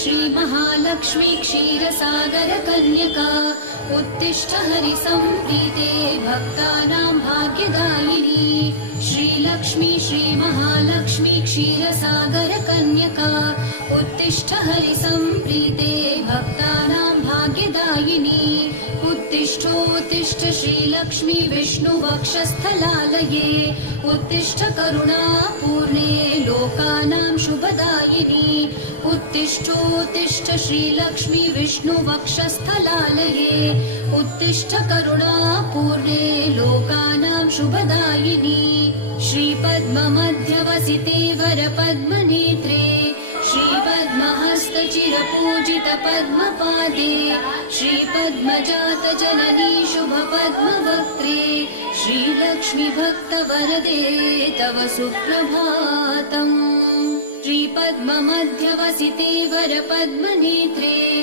श्रीमहालक्ष्मी क्षीरसागरकन्यका उत्तिष्ठ हरिसम्प्रीते भक्तानां भाग्यदायिनी श्रीलक्ष्मी श्रीमहालक्ष्मी क्षीरसागरकन्यका उत्तिष्ठ हरिसम्प्रीते भक्तानां भाग्यदायिनी उत्तिष्ठोत्तिष्ठ श्रीलक्ष्मी विष्णुवक्षस्थलालये उत्तिष्ठ करुणापूर्णे लोकानां शुभदायिनी उत्तिष्ठोत्तिष्ठ श्रीलक्ष्मी विष्णुवक्षस्थलालये उत्तिष्ठ करुणापूर्णे लोकानां शुभदायिनी श्रीपद्ममध्यवसिते वरपद्मनेत्रे श्रीपद्महस्तचिरपूजित पद्मपादे श्रीपद्मजातजननी शुभपद्मवक्त्रे श्रीलक्ष्मी भक्तवरदे तव सुप्रभातम् श्रीपद्ममध्यवसिते वरपद्मनेत्रे